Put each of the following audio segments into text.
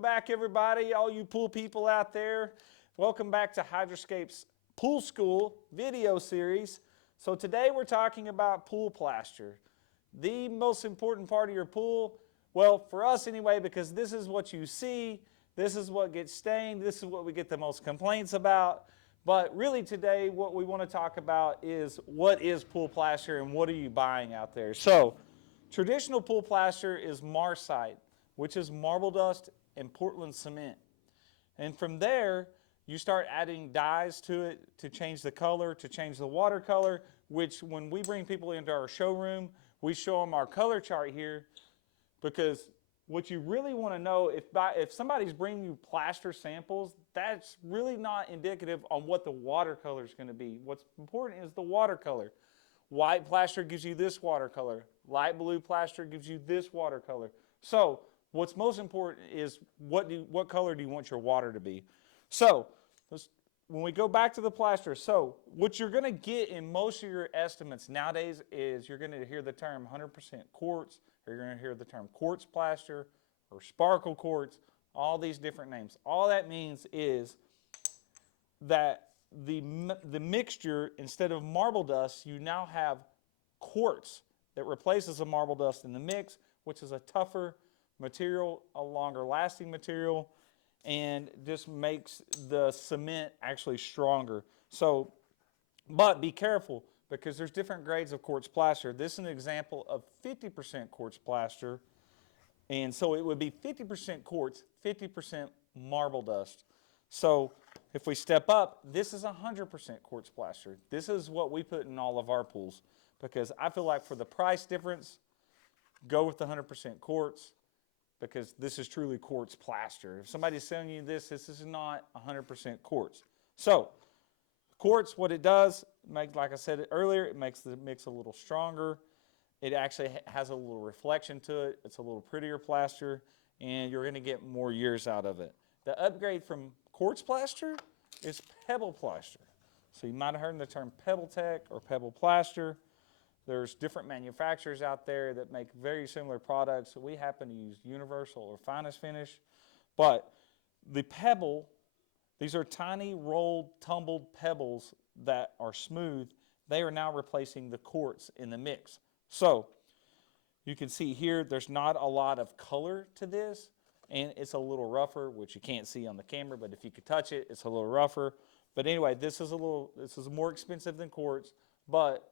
Welcome back, everybody, all you pool people out there. Welcome back to Hydroscape's Pool School video series. So today we're talking about pool plaster. The most important part of your pool, well, for us anyway, because this is what you see, this is what gets stained, this is what we get the most complaints about. But really today what we want to talk about is what is pool plaster and what are you buying out there. So traditional pool plaster is Marcite, which is marble dust and Portland cement. And from there, you start adding dyes to it to change the color, to change the watercolor, which when we bring people into our showroom, we show them our color chart here, because what you really want to know, if somebody's bringing you plaster samples, that's really not indicative on what the watercolor is going to be. What's important is the watercolor. White plaster gives you this watercolor. Light blue plaster gives you this watercolor. So what's most important is what color do you want your water to be. So when we go back to the plaster, so what you're going to get in most of your estimates nowadays is you're going to hear the term 100% quartz, or you're going to hear the term quartz plaster or sparkle quartz, all these different names. All that means is that the mixture, instead of marble dust, you now have quartz that replaces the marble dust in the mix, which is a tougher material, a longer lasting material, and just makes the cement actually stronger. So, but be careful, because there's different grades of quartz plaster. This is an example of 50% quartz plaster, and so it would be 50% quartz, 50% marble dust. So if we step up, this is 100% quartz plaster. This is what we put in all of our pools, because I feel like for the price difference, go with the 100% quartz, because this is truly quartz plaster. If somebody's selling you this is not 100% quartz. So quartz, what it does, like I said earlier, it makes the mix a little stronger. It actually has a little reflection to it. It's a little prettier plaster, and you're going to get more years out of it. The upgrade from quartz plaster is pebble plaster. So you might have heard the term Pebble Tech or pebble plaster. There's different manufacturers out there that make very similar products. We happen to use Universal or Finest Finish. But the pebble, these are tiny rolled, tumbled pebbles that are smooth. They are now replacing the quartz in the mix. So you can see here there's not a lot of color to this, and it's a little rougher, which you can't see on the camera, but if you could touch it, it's a little rougher. But anyway, this is more expensive than quartz, but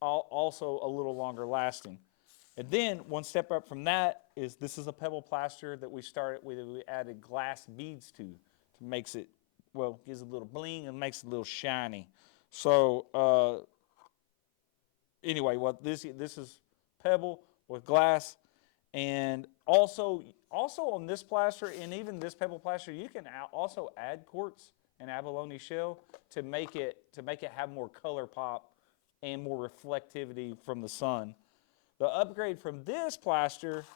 also a little longer lasting. And then one step up from that is this is a pebble plaster that we started with. We added glass beads to makes it, well, gives it a little bling and makes it a little shiny. So anyway, this is pebble with glass, and also on this plaster and even this pebble plaster, you can also add quartz and abalone shell to make it have more color pop and more reflectivity from the sun. The upgrade from this plaster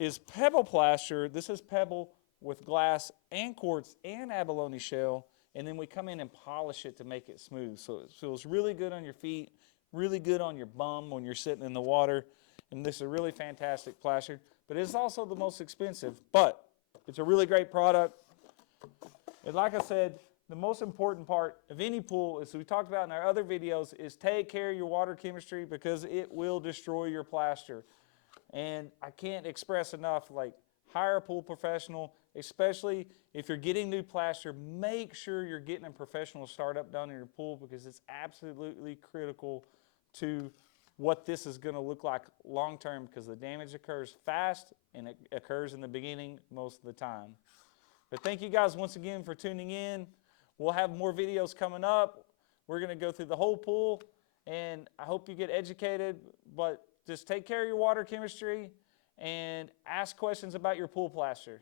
is pebble plaster. This is pebble with glass and quartz and abalone shell, and then we come in and polish it to make it smooth. So it feels really good on your feet, really good on your bum when you're sitting in the water, and this is a really fantastic plaster. But it's also the most expensive, but it's a really great product. And like I said, the most important part of any pool, as we talked about in our other videos, is take care of your water chemistry, because it will destroy your plaster. And I can't express enough, like, hire a pool professional, especially if you're getting new plaster. Make sure you're getting a professional startup done in your pool, because it's absolutely critical to what this is going to look like long term, because the damage occurs fast and it occurs in the beginning most of the time. But thank you guys once again for tuning in. We'll have more videos coming up. We're going to go through the whole pool, and I hope you get educated, but just take care of your water chemistry and ask questions about your pool plaster.